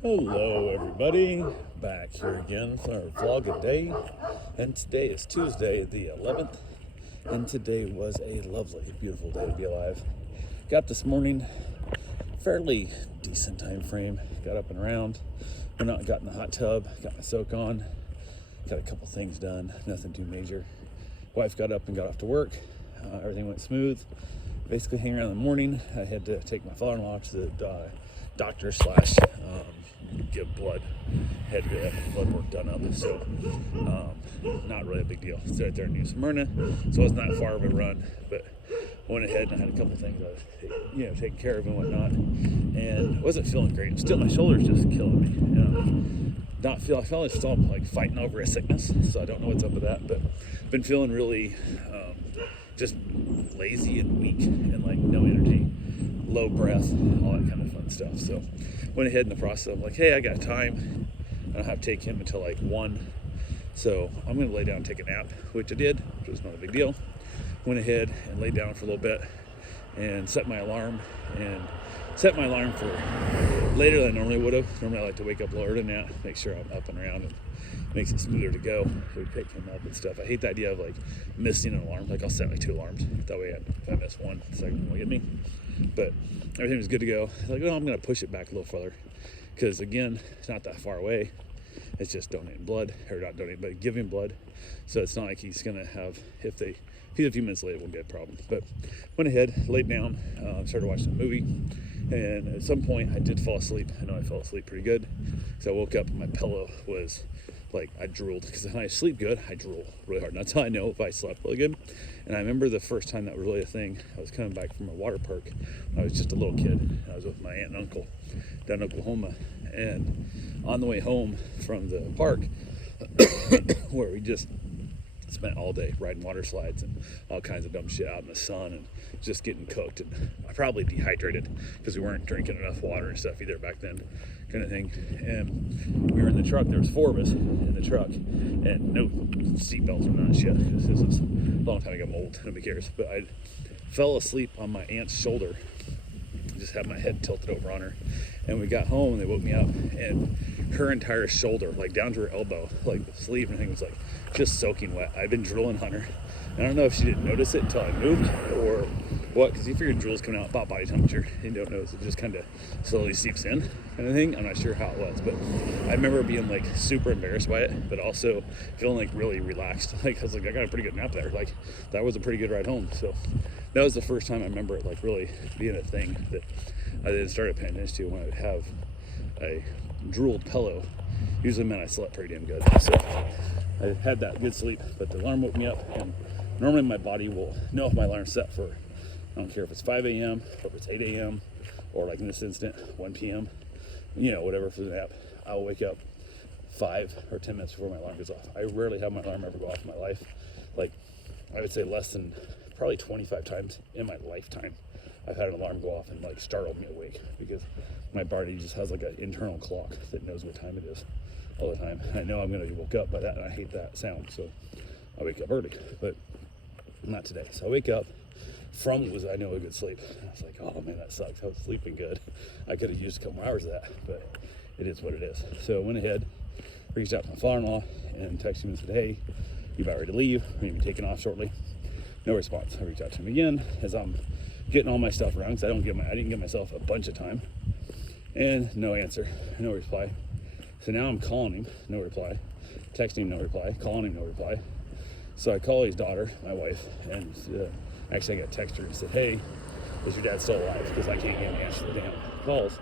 Hello everybody, back here again for our vlog a day, and today is Tuesday the 11th, and today was a lovely, beautiful day to be alive. Got this morning, fairly decent time frame, got up and around, went out and got in the hot tub, got my soak on, got a couple things done, nothing too major. Wife got up and got off to work, everything went smooth. Basically hanging around in the morning, I had to take my father-in-law to the doctor slash give blood. Had to get blood work done up, so not really a big deal. It's right there in New Smyrna, so it wasn't that far of a run, but I went ahead and I had a couple things I was taking care of and whatnot, and wasn't feeling great. Still, my shoulder's just killing me. I feel like still like fighting over a sickness, so I don't know what's up with that, but been feeling really just lazy and weak and like no energy, low breath, all that kind of fun stuff. So went ahead in the process. I'm like, hey, I got time. I don't have to take him until like 1. So I'm going to lay down and take a nap, which I did, which was not a big deal. Went ahead and laid down for a little bit and set my alarm for later than I normally would have. Normally I like to wake up a little earlier than that, make sure I'm up and around, and makes it smoother to go. So we pick him up and stuff. I hate the idea of like missing an alarm. Like I'll set like 2 alarms. That way if I miss one, the second one will get me. But everything was good to go. Like, I'm going to push it back a little further because again, it's not that far away. It's just donating blood, or not donating, but giving blood. So it's not like he's going to have, if he's a few minutes late, it won't be a problem. But went ahead, laid down, started watching a movie. And at some point I did fall asleep. I know I fell asleep pretty good. So I woke up and my pillow was like, I drooled, because when I sleep good, I drool really hard. And that's how I know if I slept really good. And I remember the first time that was really a thing. I was coming back from a water park. I was just a little kid. I was with my aunt and uncle down in Oklahoma. And on the way home from the park, where we just spent all day riding water slides and all kinds of dumb shit out in the sun and just getting cooked, and I probably dehydrated because we weren't drinking enough water and stuff either back then, kind of thing. And we were in the truck. There was 4 of us in the truck, and no seatbelts or none of shit, because this was a long time ago. I'm old, nobody cares. But I fell asleep on my aunt's shoulder, just had my head tilted over on her, and we got home and they woke me up, and her entire shoulder, like down to her elbow, like the sleeve and everything, was like just soaking wet. I'd been drooling on her, and I don't know if she didn't notice it until I moved or what, because if your drool's coming out about body temperature, you don't notice it, just kind of slowly seeps in, kind of thing. I'm not sure how it was, but I remember being like super embarrassed by it, but also feeling like really relaxed. Like I was like, I got a pretty good nap there. Like that was a pretty good ride home. So that was the first time I remember it like really being a thing that I then started paying attention to. When I would have a drooled pillow, usually meant I slept pretty damn good. So I had that good sleep, but the alarm woke me up, and normally my body will know if my alarm's set for, I don't care if it's 5 a.m., or if it's 8 a.m., or like in this instant, 1 p.m., whatever for the nap. I'll wake up 5 or 10 minutes before my alarm goes off. I rarely have my alarm ever go off in my life. Like, I would say less than probably 25 times in my lifetime I've had an alarm go off and like startled me awake, because my body just has like an internal clock that knows what time it is all the time. I know I'm going to be woke up by that, and I hate that sound, so I wake up early, but not today. So I wake up from I know a good sleep. I was like, oh man, that sucks. I was sleeping good. I could have used a couple hours of that, but it is what it is. So I went ahead, reached out to my father-in-law and texted him and said, hey, you about ready to leave? Are you going to be taking off shortly? No response. I reached out to him again as I'm getting all my stuff around, because I didn't give myself a bunch of time, and no answer, no reply. So now I'm calling him, no reply, texting him, no reply, calling him, no reply. So I call his daughter, my wife, and actually I got a text her and said, hey, is your dad still alive? Because I can't get him to answer the damn calls,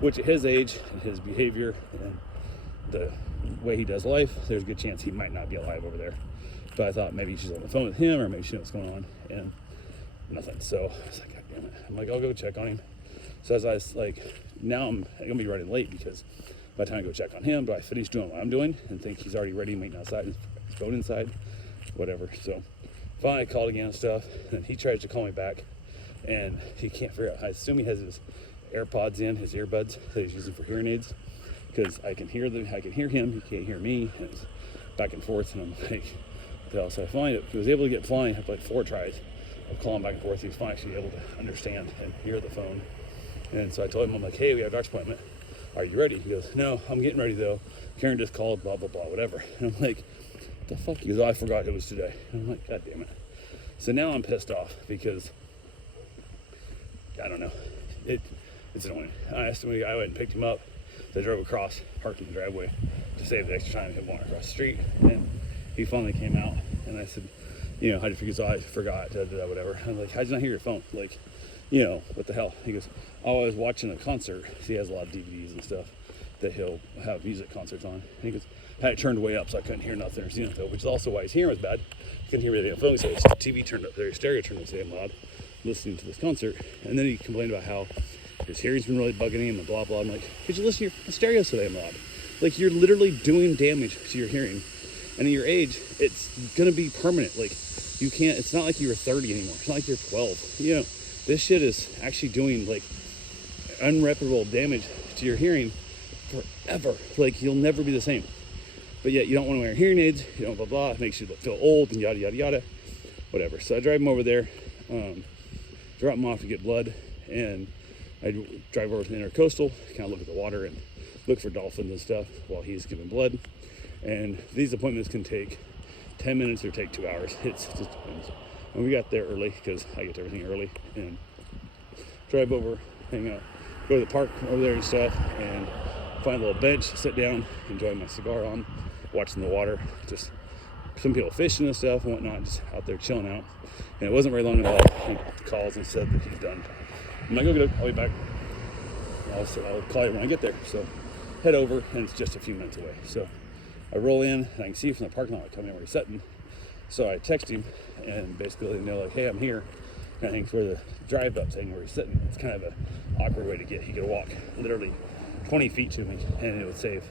which at his age and his behavior and the way he does life, there's a good chance he might not be alive over there. But I thought maybe she's on the phone with him, or maybe she knows what's going on, and nothing. So I was like, God damn it. I'm like, I'll go check on him. So as I was like, now I'm gonna be running late, because by the time I go check on him, do I finish doing what I'm doing and think he's already ready and waiting outside, his phone inside, whatever. So finally I called again and stuff, and he tries to call me back, and he can't figure out. I assume he has his AirPods in, his earbuds that he's using for hearing aids, because I can hear him, he can't hear me, and it's back and forth, and I'm like, so I finally was able to get flying after like 4 tries of calling back and forth. He was finally actually able to understand and hear the phone. And so I told him, I'm like, hey, we have a doctor's appointment. are you ready? He goes, no, I'm getting ready though. Karen just called, blah, blah, blah, whatever. And I'm like, the fuck? He goes, oh, I forgot it was today. And I'm like, God damn it. So now I'm pissed off because, I don't know, it's annoying. I asked him, I went and picked him up. So I drove across, parked in the driveway to save the extra time him walking across the street. And he finally came out and I said, you know, how'd you figure? So I forgot, whatever. I'm like, how'd you not hear your phone? Like, you know, what the hell? He goes, oh, I was watching a concert. He has a lot of DVDs and stuff that he'll have music concerts on. And he goes, I had it turned way up so I couldn't hear nothing or see nothing, which is also why his hearing was bad. He couldn't hear anything on the phone, so his TV turned up, their stereo turned up damn loud, listening to this concert. And then he complained about how his hearing's been really bugging him and blah, blah. I'm like, could you listen to your stereo so damn loud? Like, you're literally doing damage to your hearing. And at your age, it's gonna be permanent. Like, you can't, it's not like you're 30 anymore. It's not like you're 12. You know, this shit is actually doing like unreparable damage to your hearing forever. Like, you'll never be the same. But yet you don't want to wear hearing aids, you know, blah, blah. It makes you feel old and yada, yada, yada, whatever. So I drive him over there, drop him off to get blood, and I drive over to the Intercoastal, kind of look at the water and look for dolphins and stuff while he's giving blood. And these appointments can take 10 minutes or take 2 hours. It just depends. And we got there early because I get to everything early, and drive over, hang out, go to the park over there and stuff, and find a little bench, sit down, enjoy my cigar on, watching the water, just some people fishing and stuff and whatnot, just out there chilling out. And it wasn't very long at all. He calls and said that he's done. I'm like, okay, I'll be back. I'll call you when I get there. So head over, and it's just a few minutes away. So I roll in, and I can see from the parking lot coming in where he's sitting. So I text him and basically let him know, like, hey, I'm here. And I think it's where the drive up thing where he's sitting. It's kind of an awkward way to get. He could walk literally 20 feet to me, and it would save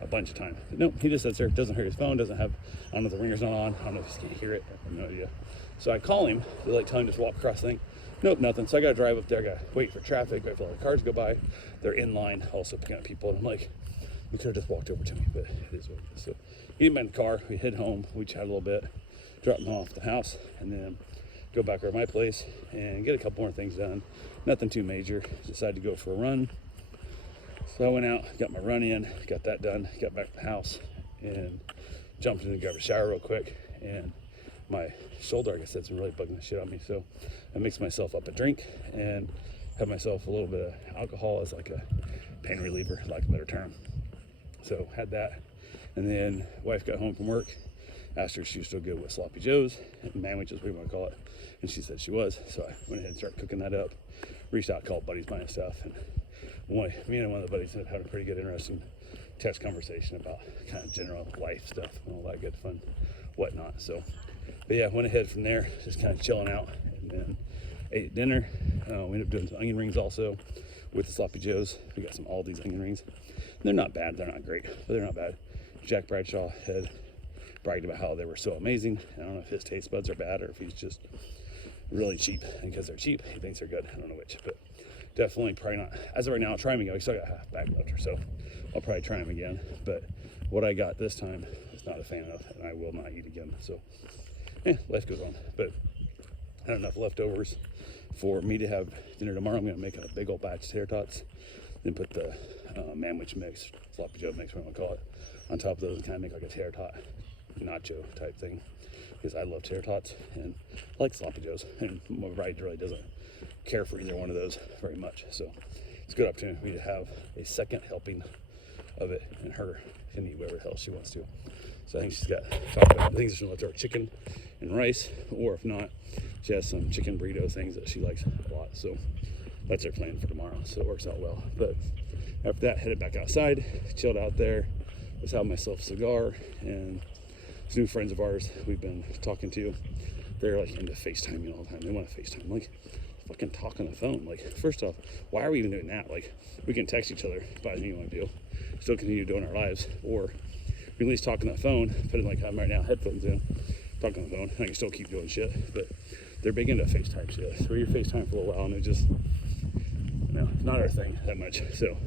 a bunch of time. But nope, he just sits there, doesn't hear his phone, doesn't have, I don't know if the ringer's not on, I don't know if he can't hear it, I have no idea. So I call him to like tell him to just walk across the thing. Nope, nothing. So I gotta drive up there, I gotta wait for traffic, wait for all the cars to go by. They're in line, also picking up people, and I'm like, we could have just walked over to me, but it is what it is. So he came in the car, we head home, we chat a little bit, drop him off at the house, and then go back over to my place and get a couple more things done. Nothing too major. Decided to go for a run. So I went out, got my run in, got that done, got back to the house, and jumped in and got a shower real quick. And my shoulder, like I said, has been really bugging the shit on me. So I mixed myself up a drink and had myself a little bit of alcohol as like a pain reliever, like a better term. So had that. And then wife got home from work, asked her if she was still good with sloppy joes, manwich is what we want to call it. And she said she was. So I went ahead and started cooking that up, reached out, called buddies, mine and stuff. And me and one of the buddies had a pretty good, interesting text conversation about kind of general life stuff and all that good fun, whatnot. So, but yeah, went ahead from there, just kind of chilling out, and then ate dinner. We ended up doing some onion rings also with the sloppy joes. We got some Aldi's onion rings. They're not bad, they're not great, but they're not bad. Jack Bradshaw had bragged about how they were so amazing. I don't know if his taste buds are bad or if he's just really cheap, and because they're cheap, he thinks they're good. I don't know which, but definitely probably not. As of right now, I'll try them again. We still got half bag left or so. I'll probably try them again, but what I got this time is not a fan of, and I will not eat again. So, life goes on. But I had enough leftovers for me to have dinner tomorrow. I'm gonna make a big old batch of tater tots, then put the manwich mix, sloppy joe mix, whatever you want to call it, on top of those and kind of make like a tater tot nacho type thing, because I love tater tots and I like sloppy joes, and my bride really doesn't care for either one of those very much. So it's a good opportunity for me to have a second helping of it, and her can eat whatever the hell she wants to. So I think she's got, I think she's gonna let her chicken and rice, or if not, she has some chicken burrito things that she likes a lot. So that's our plan for tomorrow. So it works out well. But after that, headed back outside, chilled out there, was having myself a cigar, and some new friends of ours we've been talking to, they're like into FaceTiming all the time. They want to FaceTime. I'm like, fucking talk on the phone. Like, first off, why are we even doing that? Like, we can text each other about anything you want to do, still continue doing our lives, or we can at least talk on the phone, put in like I'm right now, headphones in, talk on the phone, and I can still keep doing shit. But they're big into FaceTime shit. So we were FaceTime for a little while, and it just, not our thing that much. So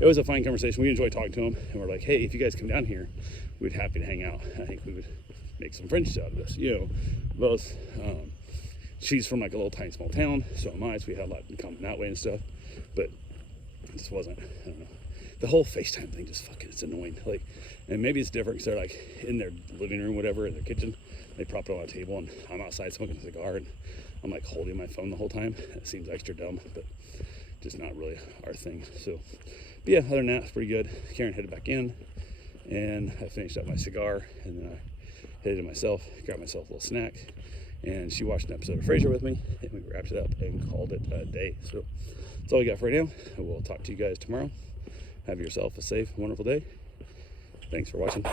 it was a fine conversation. We enjoyed talking to them, and we're like, hey, if you guys come down here, we'd be happy to hang out. I think we would make some friendships out of this. Both, she's from like a little tiny small town, so am I, so we had a lot in common that way and stuff. But It just wasn't, I don't know. The whole FaceTime thing just fucking, it's annoying. Like, and maybe it's different because they're like in their living room, whatever, in their kitchen. They prop it on a table, and I'm outside smoking a cigar, and I'm like holding my phone the whole time. It seems extra dumb, but just not really our thing. So, but yeah, other than that, it's pretty good. Karen headed back in, and I finished up my cigar, and then I headed to myself, grabbed myself a little snack, and she watched an episode of Frasier with me, and we wrapped it up and called it a day. So that's all we got for right now. We'll talk to you guys tomorrow. Have yourself a safe, wonderful day. Thanks for watching.